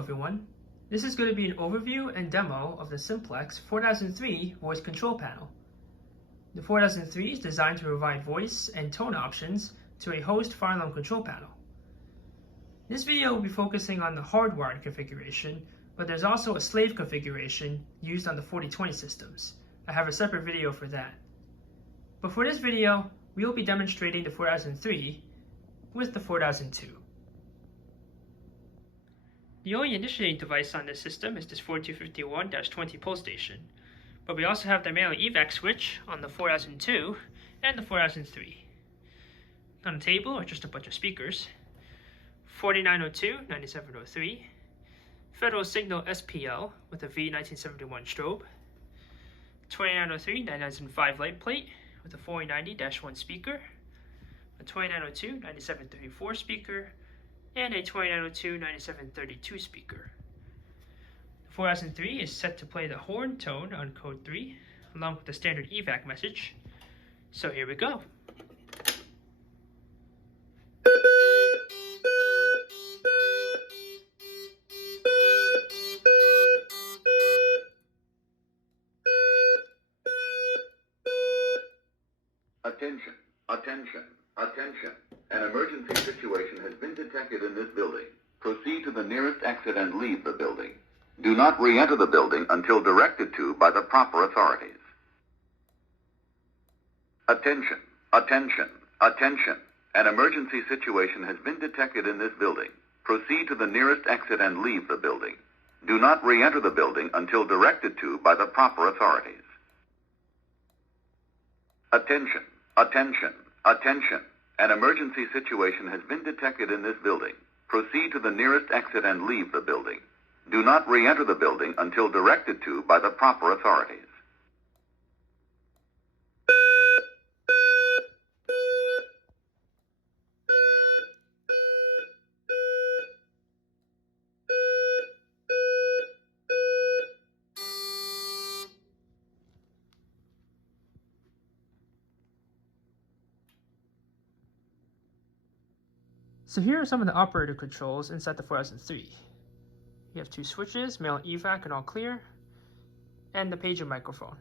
everyone. This is going to be an overview and demo of the Simplex 4003 voice control panel. The 4003 is designed to provide voice and tone options to a host fire alarm control panel. This video will be focusing on the hardwired configuration, but there's also a slave configuration used on the 4020 systems. I have a separate video for that. But for this video, we will be demonstrating the 4003 with the 4002. The only initiating device on this system is this 4251-20 pull station, but we also have the manual evac switch on the 4002 and the 4003. On the table are just a bunch of speakers: 4902, 9703, Federal Signal SPL with a V1971 strobe, 2903 9005 light plate with a 4090-1 speaker, a 2902 9734 speaker, and a 2902 9732 speaker. The 4003 is set to play the horn tone on code 3 along with the standard evac message. So here we go. Attention, attention, attention. An emergency situation has been detected in this building. Proceed to the nearest exit and leave the building. Do not re-enter the building until directed to by the proper authorities. Attention, attention, attention. An emergency situation has been detected in this building. Proceed to the nearest exit and leave the building. Do not re-enter the building until directed to by the proper authorities. Attention, attention, attention. An emergency situation has been detected in this building. Proceed to the nearest exit and leave the building. Do not re-enter the building until directed to by the proper authorities. So here are some of the operator controls inside the 4003. You have two switches, manual evac and all clear, and the pager microphone.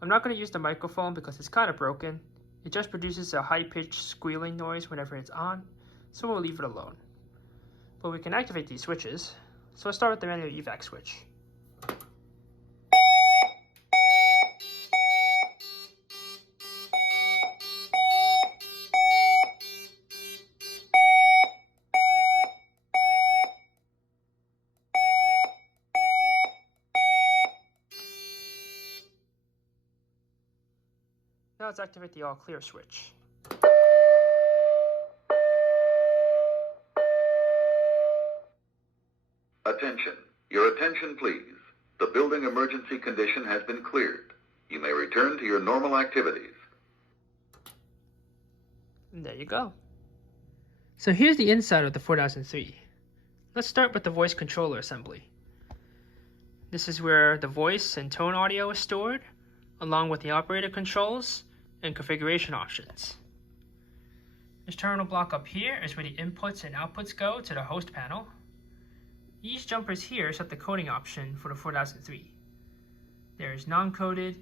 I'm not going to use the microphone because it's kind of broken. It just produces a high-pitched squealing noise whenever it's on, so we'll leave it alone. But we can activate these switches, so let's start with the manual evac switch. Now let's activate the all clear switch. Attention. Your attention, please. The building emergency condition has been cleared. You may return to your normal activities. And there you go. So here's the inside of the 4003. Let's start with the voice controller assembly. This is where the voice and tone audio is stored, along with the operator controls and configuration options. This terminal block up here is where the inputs and outputs go to the host panel. These jumpers here set the coding option for the 4003. There is non-coded,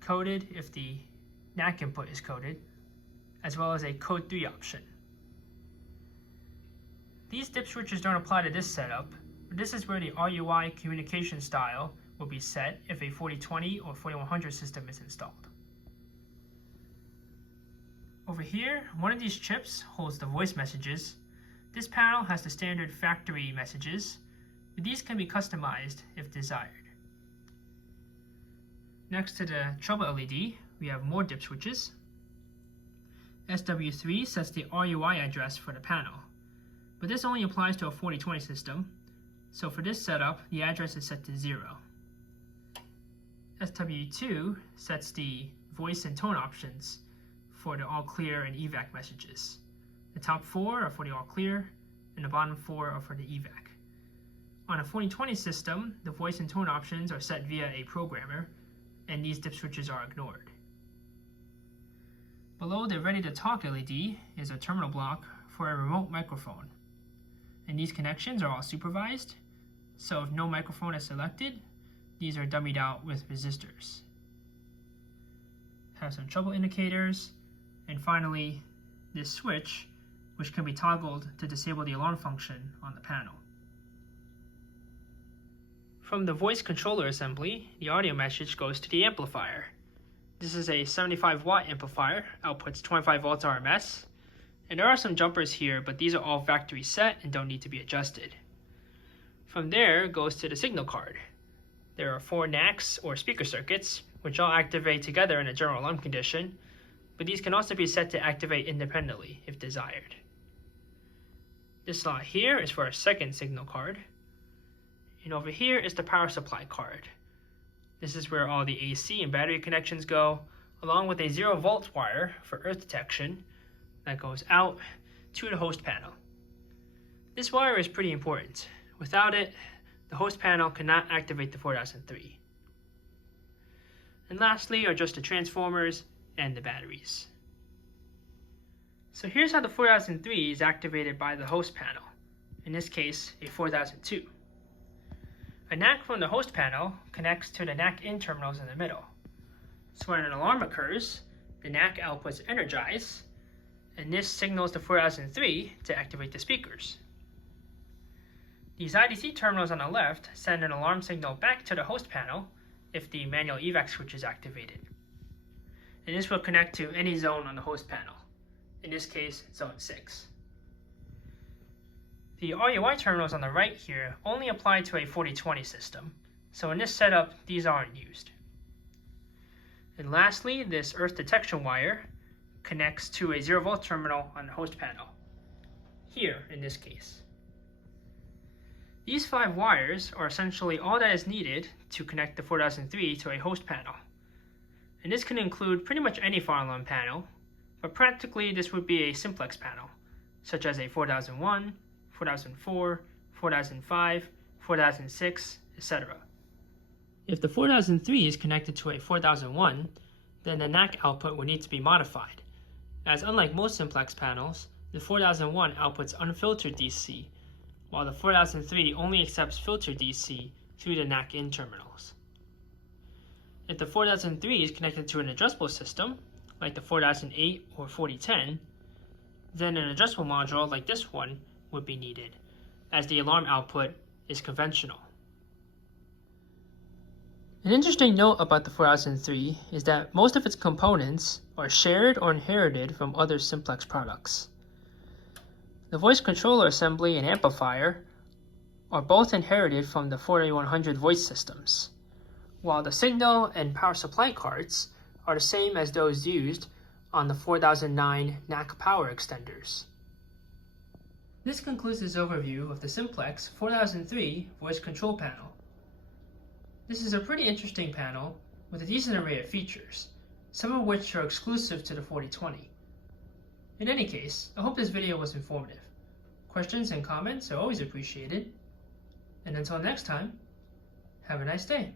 coded if the NAC input is coded, as well as a code 3 option. These dip switches don't apply to this setup, but this is where the RUI communication style will be set if a 4020 or 4100 system is installed. Over here, one of these chips holds the voice messages. This panel has the standard factory messages, but these can be customized if desired. Next to the trouble LED, we have more dip switches. SW3 sets the RUI address for the panel, but this only applies to a 4020 system, so for this setup, the address is set to 0. SW2 sets the voice and tone options for the all clear and evac messages. The top 4 are for the all clear, and the bottom 4 are for the evac. On a 4020 system, the voice and tone options are set via a programmer, and these dip switches are ignored. Below the ready to talk LED is a terminal block for a remote microphone, and these connections are all supervised, So if no microphone is selected, these are dummied out with resistors. Have some trouble indicators, and finally this switch, which can be toggled to disable the alarm function on the panel. From the voice controller assembly, the audio message goes to the amplifier. This is a 75 watt amplifier, outputs 25 volts RMS, and there are some jumpers here, but these are all factory set and don't need to be adjusted. From there, it goes to the signal card. There are 4 NACs or speaker circuits, which all activate together in a general alarm condition, but these can also be set to activate independently if desired. This slot here is for a second signal card, and over here is the power supply card. This is where all the AC and battery connections go, along with a 0 volt wire for earth detection that goes out to the host panel. This wire is pretty important. Without it, the host panel cannot activate the 4003. And lastly are just the transformers and the batteries. So here's how the 4003 is activated by the host panel, in this case a 4002. A NAC from the host panel connects to the NAC in terminals in the middle. So when an alarm occurs, the NAC outputs energize, and this signals the 4003 to activate the speakers. These IDC terminals on the left send an alarm signal back to the host panel if the manual evac switch is activated. And this will connect to any zone on the host panel, in this case zone 6. The RUI terminals on the right here only apply to a 4020 system, so in this setup these aren't used. And lastly, this earth detection wire connects to a 0 volt terminal on the host panel, here in this case. These 5 wires are essentially all that is needed to connect the 4003 to a host panel. And this can include pretty much any fire alarm panel, but practically this would be a Simplex panel, such as a 4001, 4004, 4005, 4006, etc. If the 4003 is connected to a 4001, then the NAC output would need to be modified, as unlike most Simplex panels, the 4001 outputs unfiltered DC, while the 4003 only accepts filtered DC through the NAC in terminals. If the 4003 is connected to an adjustable system, like the 4008 or 4010, then an adjustable module like this one would be needed, as the alarm output is conventional. An interesting note about the 4003 is that most of its components are shared or inherited from other Simplex products. The voice controller assembly and amplifier are both inherited from the 4100 voice systems, while the signal and power supply cards are the same as those used on the 4009 NAC power extenders. This concludes this overview of the Simplex 4003 voice control panel. This is a pretty interesting panel with a decent array of features, some of which are exclusive to the 4020. In any case, I hope this video was informative. Questions and comments are always appreciated. And until next time, have a nice day.